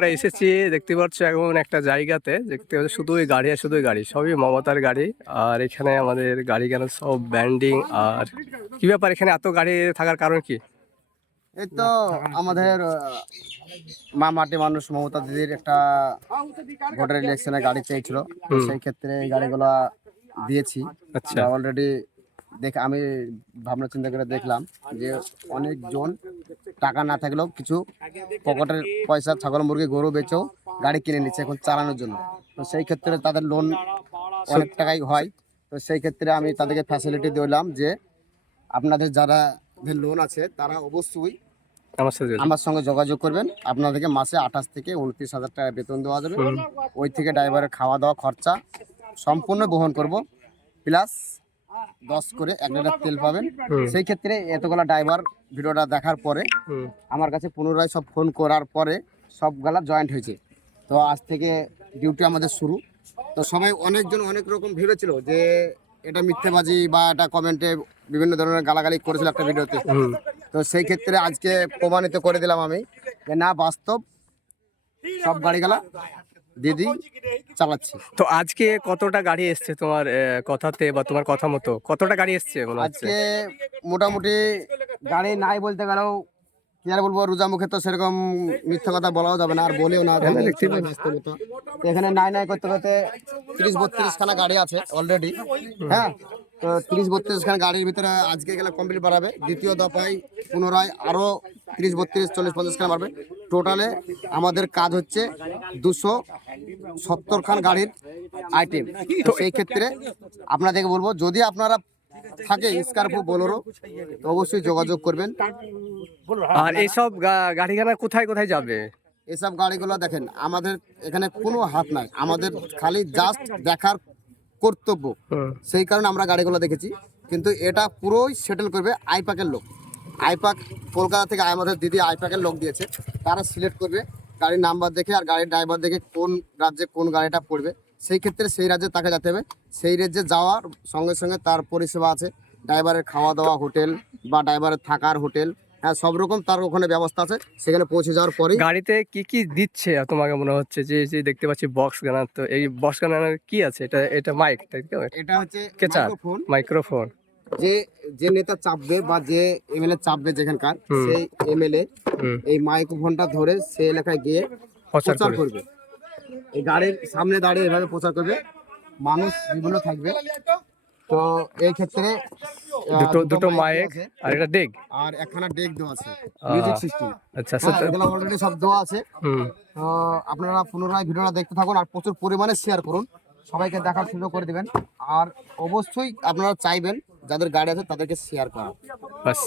আমরা এসেছি দেখতে পাচ্ছ এমন একটা জায়গাতে, দেখতে পাচ্ছ শুধুই গাড়ি আর শুধুই গাড়ি, সবই মমতার গাড়ি। আর এখানে আমাদের গাড়ি কেন সব ব্যান্ডিং। আর কি ব্যাপার, এখানে এত গাড়ি থাকার কারণ কি? এই তো আমাদের মা মাটি মানুষ মমতা দিদির একটা ভোটার ইলেকশনে গাড়ি চেয়েছিল, তো সেই ক্ষেত্রে এই গাড়িগুলা দিয়েছি। আচ্ছা। অলরেডি আমি ভাবনা চিন্তা করে দেখলাম যে অনেকজন টাকা না থাকলেও কিছু পকেটের পয়সা ছাগল মুরগি গরু বেচেও গাড়ি কিনে নিচ্ছে এখন চালানোর জন্য। তো সেই ক্ষেত্রে তাদের লোন অনেক টাকাই হয়। তো সেই ক্ষেত্রে আমি তাদেরকে ফ্যাসিলিটি দিলাম যে আপনাদের যারা লোন আছে তারা অবশ্যই আমার সঙ্গে যোগাযোগ করবেন। আপনাদেরকে মাসে 28 থেকে 29,000 টাকা বেতন দেওয়া যাবে। ওই থেকে ড্রাইভারের খাওয়া দাওয়া খরচা সম্পূর্ণ বহন করব, প্লাস 10 করে 1 লিটার তেল পাবেন। সেই ক্ষেত্রে এতগুলা ড্রাইভার ভিডিওটা দেখার পরে আমার কাছে পুনরায় সব ফোন করার পরে সবগুলা জয়েন্ট হয়েছে। তো আজ থেকে ডিউটি আমাদের শুরু। তো সবাই অনেকজন অনেক রকম ভেবেছিল যে এটা মিথ্যেবাজি বা এটা কমেন্টে বিভিন্ন ধরনের গালাগালি করেছিল একটা ভিডিওতে। তো সেই ক্ষেত্রে আজকে প্রমাণিত করে দিলাম আমি যে না, বাস্তব সব গাড়িগুলা দিদি চালাচ্ছে। তো আজকে কতটা গাড়ি এসছে তোমার কথাতে বা তোমার কথা মতো কতটা গাড়ি এসছে মনে হচ্ছে? আজকে মোটামুটি গাড়ি নাই বলতে গেলেও কি আর বলবো, রোজা মুখে তো সেরকম মিথ্যা কথা বলাও যাবে না, আর বলেও না। বাস্তবতা এখানে নাই নাই করতে করতে 30-32 খানা গাড়ি আছে অলরেডি। হ্যাঁ, তো 30-32 খানা গাড়ির ভিতরে আজকে গেলে কমপ্লিট বাড়াবে, দ্বিতীয় দফায় পুনরায় আরো 30-32-40-50 খানা বাড়বে। টোটালে আমাদের কাজ হচ্ছে 270 খান গাড়ির আইটেম। তো সেই ক্ষেত্রে আপনাদেরকে বলবো, যদি আপনারা থাকে স্করপিও বোলেরো তো অবশ্যই যোগাযোগ করবেন। আর এইসব গাড়িখানা কোথায় কোথায় যাবে? এসব গাড়িগুলো দেখেন, আমাদের এখানে কোনো হাত নাই, আমাদের খালি জাস্ট দেখার কর্তব্য। সেই কারণে আমরা গাড়িগুলো দেখেছি, কিন্তু এটা পুরোই সেটেল করবে আইপাকের লোক। আইপাক কলকাতা থেকে আমাদের দিদি আইপাকের লোক দিয়েছে, তারা সিলেক্ট করবে গাড়ির নাম্বার দেখে আর গাড়ির ড্রাইভার দেখে কোন রাজ্যে কোন গাড়িটা পড়বে। সেই ক্ষেত্রে সেই রাজ্যে তাকে যেতে হবে। সেই রাজ্যে যাওয়ার সঙ্গে সঙ্গে তার পরিষেবা আছে, ড্রাইভারের খাওয়া দাওয়া হোটেল বা ড্রাইভারের থাকার হোটেল, হ্যাঁ সব রকম তার ওখানে ব্যবস্থা আছে। সেখানে পৌঁছে যাওয়ার পরে গাড়িতে কি কি দিচ্ছে তোমাকে মনে হচ্ছে? যে যে দেখতে পাচ্ছি বক্স গানার, তো এই বক্স গানার কি আছে? এটা এটা মাইক, তাই তো? এটা হচ্ছে কেচার মাইক্রোফোন। যে যে নেতা চাপবে বা যে এমএলএ চাপবে যেখানকার, সেই এমএলএ এই মাইক্রোফোনটা ধরে সেই এলাকায় গিয়ে প্রচার করবে। এই গাড়ির সামনে দাঁড়িয়ে এভাবে প্রচার করবে, মানুষ বিভিন্ন থাকবে। তো এই ক্ষেত্রে দুটো মাইক আর একটা ডেক আর একখানা ডেক দেওয়া আছে, মিউজিক সিস্টেম। আচ্ছা, এগুলো অলরেডি সব দেওয়া আছে। তো আপনারা পুনরায় ভিডিওটা দেখতে থাকুন আর প্রচুর পরিমাণে শেয়ার করুন, সবাইকে দেখার সুযোগ করে দিবেন। আর অবশ্যই আপনারা চাইবেন যাদের গাড়ি আছে তাদেরকে শেয়ার করা। বাস।